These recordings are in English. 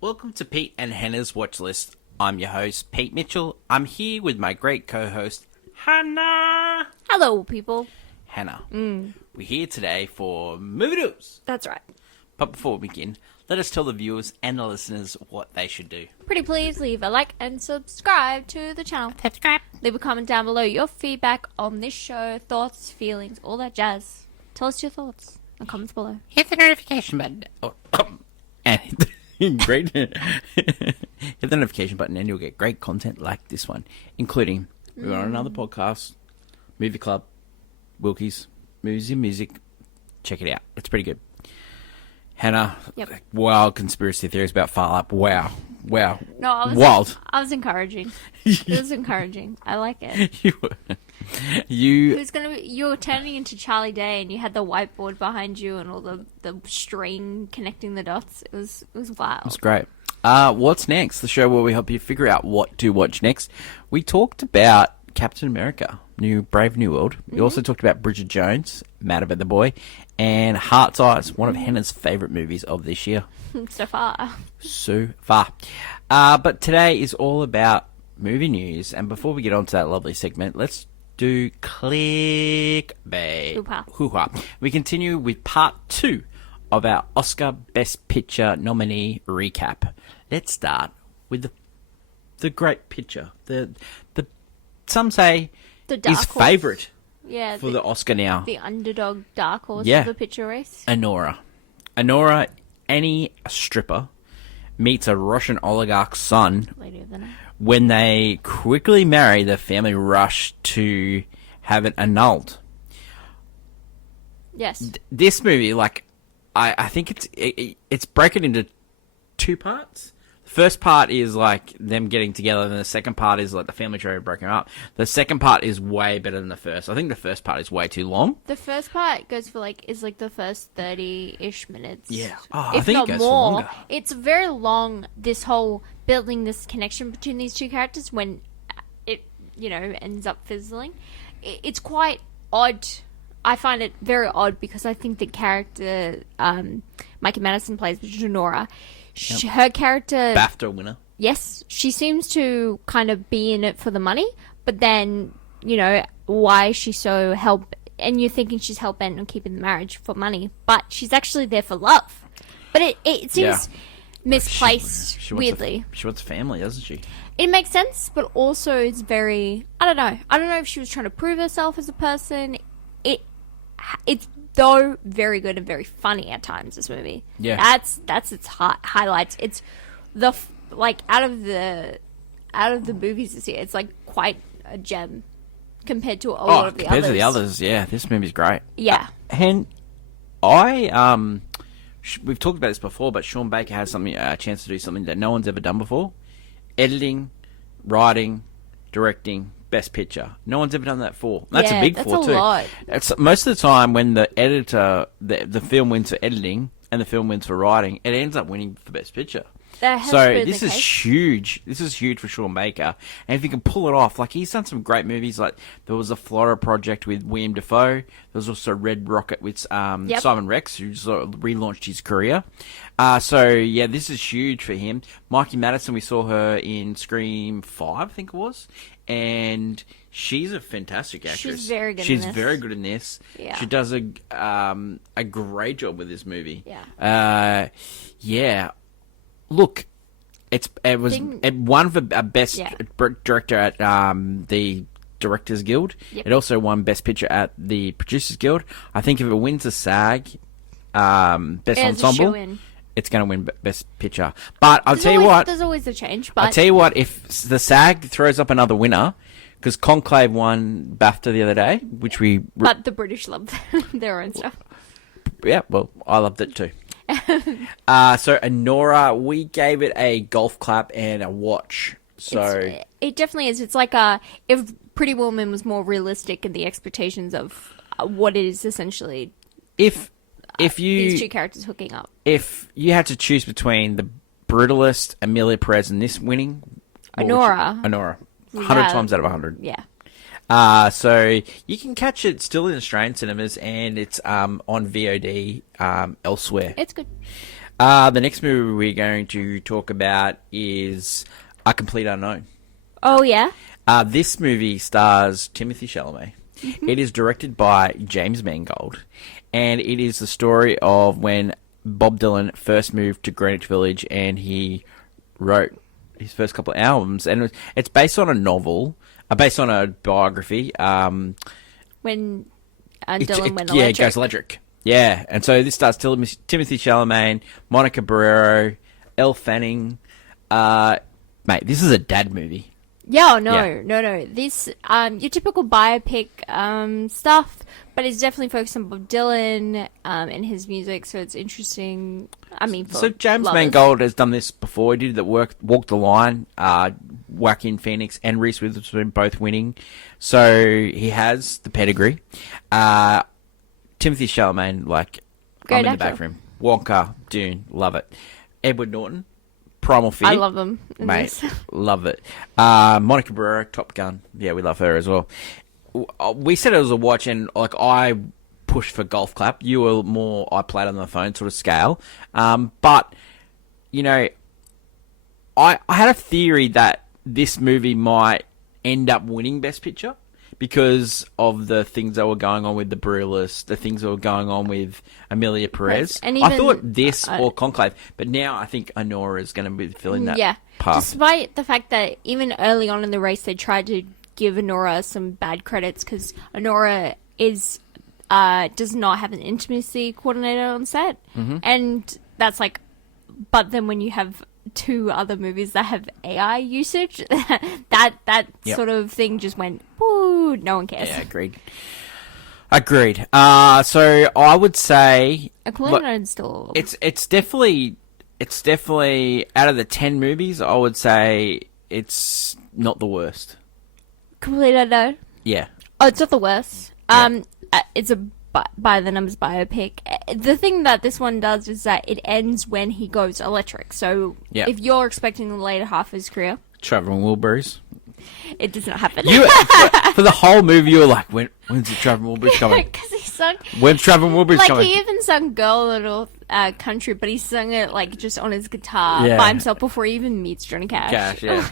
Welcome to Pete and Hannah's Watch List. I'm your host, Pete Mitchell. I'm here with my great co-host, Hannah. Hello, people. Hannah, we're here today for movie news. That's right. But before we begin, let us tell the viewers and the listeners what they should do. Pretty please leave a like and subscribe to the channel. Subscribe. Leave a comment down below your feedback on this show, thoughts, feelings, all that jazz. Tell us your thoughts in the comments below. Hit the notification button. And great. Hit the notification button and you'll get great content like this one, including we're on another podcast, Movie Club, Wilkie's, Movies and Music. Check it out. It's pretty good. Hannah, Yep. Wild conspiracy theories about Fallout. Wow. No, Wild. I was encouraging. It was encouraging. I like it. you Who's gonna be? You were turning into Charlie Day, and you had the whiteboard behind you, and all the string connecting the dots. It was wild. That's great. What's next? The show where we help you figure out what to watch next. We talked about Captain America, Brave New World. We also talked about Bridget Jones, Mad About the Boy, and Heart's Eyes, one of Hannah's favourite movies of this year. So far. So far. But today is all about movie news. And before we get on to that lovely segment, let's do clickbait. Hoo-ha. Hoo-ha. We continue with part 2 of our Oscar Best Picture nominee recap. Let's start with the great picture. The some say The dark his horse. favourite Yeah. for the Oscar now. The underdog dark horse Yeah. of the picture race. Anora, Annie, a stripper, meets a Russian oligarch's son. Lady of the Night. When they quickly marry, the family rush to have it annulled. Yes. This movie, I think it's broken into 2 parts. The first part is like them getting together, and the second part is like the family tree broken up. The second part is way better than the first. I think the first part is way too long. The first part goes for is the first 30-ish minutes. Yeah. Oh, if I think not it goes for more. longer. It's very long, this whole building this connection between these two characters when it, ends up fizzling. It's quite odd. I find it very odd because I think the character Mikey Madison plays, which is Nora, her character... BAFTA winner. Yes, she seems to kind of be in it for the money, but then, why is she so and you're thinking she's hell-bent on keeping the marriage for money, but she's actually there for love. But it seems misplaced, She wants weirdly. she wants a family, doesn't she? It makes sense, but also it's very... I don't know. I don't know if she was trying to prove herself as a person. It's though very good and very funny at times, this movie. Yeah. That's its highlights. It's out of the movies this year, it's quite a gem compared to a lot of the compared others. to the others, yeah, this movie's great. Yeah. And we've talked about this before, but Sean Baker has a chance to do something that no one's ever done before: editing, writing, directing, best picture. No one's ever done that before. That's a big that's four a too. lot. It's most of the time when the editor, the film wins for editing and the film wins for writing, it ends up winning for best picture. That has So been this the is case. huge. This is huge for Sean Baker, and if he can pull it off, he's done some great movies. There was a Florida Project with William Dafoe. There was also Red Rocket with Simon Rex, who sort of relaunched his career. So yeah, this is huge for him. Mikey Madison, we saw her in Scream 5, I think it was, and she's a fantastic actress. She's very good in She's this. very good in this. Yeah. She does a great job with this movie. Yeah. Yeah. Look, it won for best director at the Directors Guild. Yep. It also won best picture at the Producers Guild. I think if it wins the SAG best ensemble, it's going to win best picture. But I'll tell you what, there's always a change. But I'll tell you what, if the SAG throws up another winner, because Conclave won BAFTA the other day, which but the British love their own stuff. Yeah, well, I loved it too. So Anora, we gave it a golf clap and a watch. So It definitely is. It's if Pretty Woman was more realistic in the expectations of what it is essentially. If These two characters hooking up. If you had to choose between the brutalist Amelia Perez and this winning, Anora. 100 times out of 100. Yeah. So you can catch it still in Australian cinemas, and it's on VOD elsewhere. It's good. The next movie we're going to talk about is A Complete Unknown. Oh, yeah? This movie stars Timothy Chalamet. Mm-hmm. It is directed by James Mangold, and it is the story of when Bob Dylan first moved to Greenwich Village and he wrote his first couple of albums. And it's based on a novel, based on a biography. When Dylan went electric. Yeah, it goes electric. Yeah, and so this stars Timothy Chalamet, Monica Barrero, Elle Fanning. Mate, this is a dad movie. Yeah, no. This, your typical biopic stuff, but it's definitely focused on Bob Dylan and his music, so it's interesting. I mean, so James Mangold has done this before. He did that Walk the Line, Joaquin Phoenix and Reese Witherspoon both winning. So he has the pedigree. Timothy Chalamet, like, great I'm in actor. the back for him. Wonka, Dune, love it. Edward Norton, Primal Fear. I love them. Mate, love it. Monica Barrero, Top Gun. Yeah, we love her as well. We said it was a watch, and like I pushed for golf clap. You were more I played on the phone sort of scale. But, you know, I had a theory that this movie might end up winning Best Picture because of the things that were going on with The Brutalist, the things that were going on with Amelia Perez. And even, I thought this or Conclave, but now I think Honora is going to be filling that path. Despite the fact that even early on in the race they tried to give Honora some bad credits because Honora is does not have an intimacy coordinator on set, and that's like. But then when you have two other movies that have AI usage, that sort of thing just went, woo, no one cares. Yeah, agreed. So I would say A Complete Unknown still. It's definitely out of the 10 movies, I would say it's not the worst. Complete Unknown. Yeah. Oh, it's not the worst. It's a by the numbers biopic. The thing that this one does is that it ends when he goes electric. So if you're expecting the later half of his career, Traveling Wilburys, it does not happen. For the whole movie, you were like, when's the Traveling Wilburys coming? Because he sung. When's Traveling Wilburys coming? He even sung "Girl Little Country," but he sung it like just on his guitar Yeah. by himself before he even meets Johnny Cash. Yeah.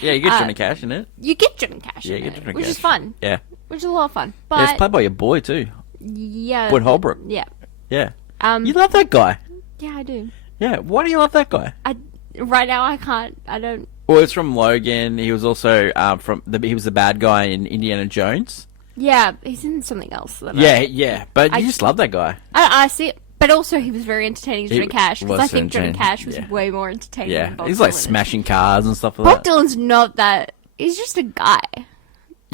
Yeah, you get Johnny Cash in it. You get Johnny Cash. Yeah, in you get it, Johnny which Cash. is fun. Yeah. Which is a lot of fun. But Yeah, it's played by your boy too, yeah, Wood Holbrook. Yeah. Yeah. You love that guy. Yeah, I do. Yeah. Why do you love that guy? Right now, I can't. I don't. Well, it's from Logan. He was also he was the bad guy in Indiana Jones. Yeah, he's in something else. Yeah. But you just love that guy. I see it. But also, he was very entertaining as Johnny Cash. Because I think Johnny entertaining, Cash was way more entertaining Yeah. than Bob He's like Dylan. smashing cars and stuff like Bob that. Dylan's not that. He's just a guy.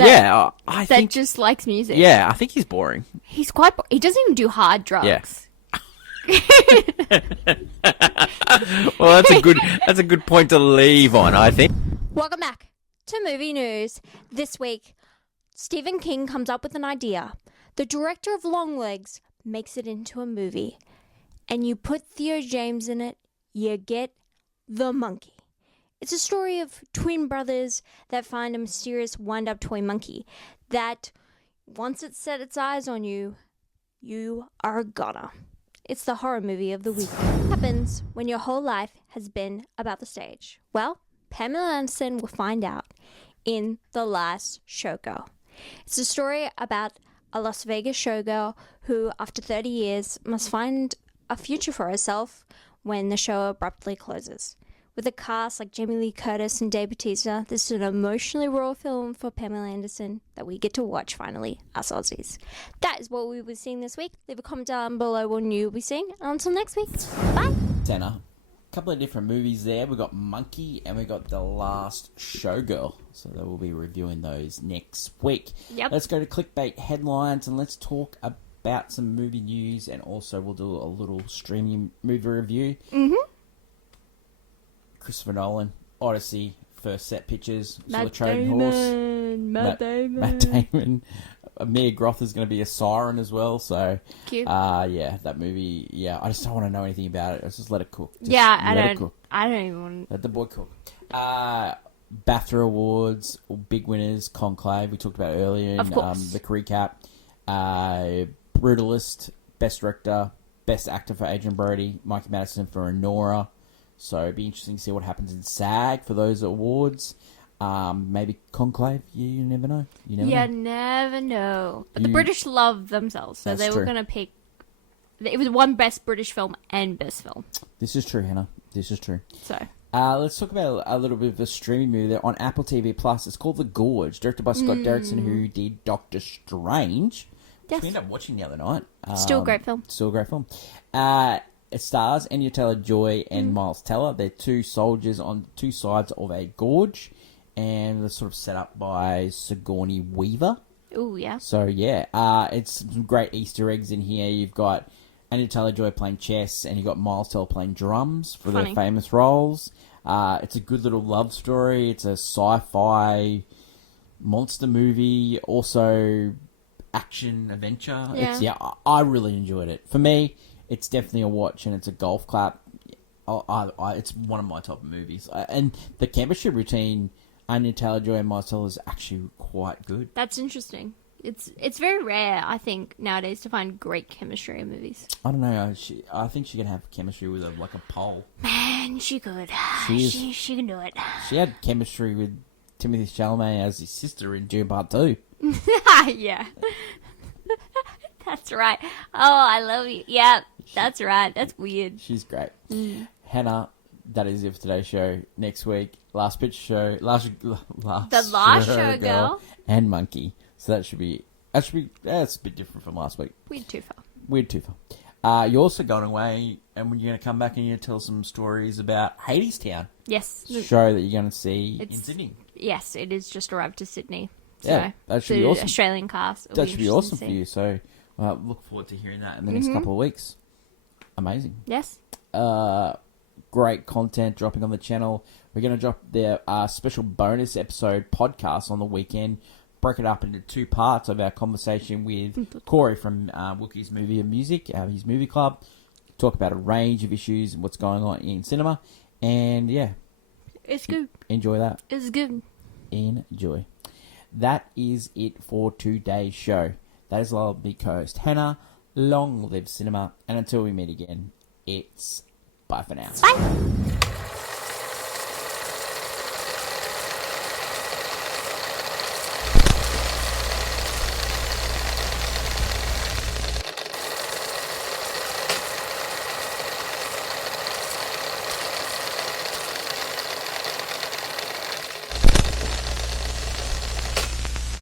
I That think. just likes music. Yeah, I think he's boring. He's quite. He doesn't even do hard drugs. Yeah. Well, that's a good point to leave on, I think. Welcome back to Movie News. This week, Stephen King comes up with an idea. The director of Longlegs makes it into a movie. And you put Theo James in it, you get The Monkey. It's a story of twin brothers that find a mysterious wind-up toy monkey that, once it set its eyes on you, you are a goner. It's the horror movie of the week. What happens when your whole life has been about the stage? Well, Pamela Anderson will find out in The Last Showgirl. It's a story about a Las Vegas showgirl who, after 30 years, must find a future for herself when the show abruptly closes. With a cast like Jamie Lee Curtis and Dave Bautista, this is an emotionally raw film for Pamela Anderson that we get to watch finally, us Aussies. That is what we will be seeing this week. Leave a comment down below what you'll be seeing. And until next week, bye! Tanner, a couple of different movies there. We've got Monkey and we've got The Last Showgirl. So they will be reviewing those next week. Yep. Let's go to clickbait headlines and let's talk about some movie news, and also we'll do a little streaming movie review. Mm-hmm. Christopher Nolan, Odyssey, first set pictures. Matt Trojan Damon. Horse. Matt Damon. Matt Damon. Mia Groth is going to be a siren as well. So, Cute. yeah, that movie. Yeah, I just don't want to know anything about it. Let's just let it cook. Just I let it cook. don't even want. Let the boy cook. BAFTA Awards, big winners, Conclave, we talked about earlier in Of course. the recap. Brutalist, Best Director, Best Actor for Adrian Brody, Mikey Madison for Honora. So it'd be interesting to see what happens in SAG for those awards. Maybe Conclave. You never know. Never know. But the British love themselves, so That's they were true. going to pick. It was one Best British Film and Best Film. This is true, Hannah. This is true. So let's talk about a little bit of a streaming movie there on Apple TV Plus. It's called The Gorge, directed by Scott Derrickson, who did Doctor Strange. Yes. Which we ended up watching the other night. Still a great film. Still a great film. It stars Anya Taylor-Joy and Miles Teller. They're two soldiers on two sides of a gorge, and they're sort of set up by Sigourney Weaver. Oh, yeah. So, yeah, it's some great Easter eggs in here. You've got Anya Taylor-Joy playing chess, and you've got Miles Teller playing drums for their famous roles. It's a good little love story. It's a sci-fi monster movie, also action adventure. Yeah. I really enjoyed it. For me, it's definitely a watch, and it's a golf clap. It's one of my top movies. And the chemistry between Anya Taylor-Joy and Miles Teller is actually quite good. That's interesting. It's very rare, I think, nowadays to find great chemistry in movies. I don't know. I think she can have chemistry with a pole. Man, she could. She can do it. She had chemistry with Timothée Chalamet as his sister in Dune Part 2. Yeah. That's right. Oh, I love you. Yeah, that's right. That's weird. She's great. Hannah, that is it for today's show. Next week, Last Picture Show, last show girl, and Monkey. So that should be it's a bit different from last week. Weird too far. You're also going away, and you're going to come back and you're going to tell some stories about Hadestown. Yes. Show that you're going to see in Sydney. Yes, it is just arrived to Sydney. So, Yeah, that should be awesome. Australian cast. That should be awesome for you. So look forward to hearing that in the next couple of weeks. Amazing. Yes. Great content dropping on the channel. We're going to drop the special bonus episode podcast on the weekend. Break it up into two parts of our conversation with Corey from Wookie's Movie and Music, his movie club. Talk about a range of issues and what's going on in cinema. And yeah. It's good. Enjoy that. It's good. Enjoy. That is it for today's show. That is lovely co-host Hannah. Long live cinema. And until we meet again, it's bye for now. Bye.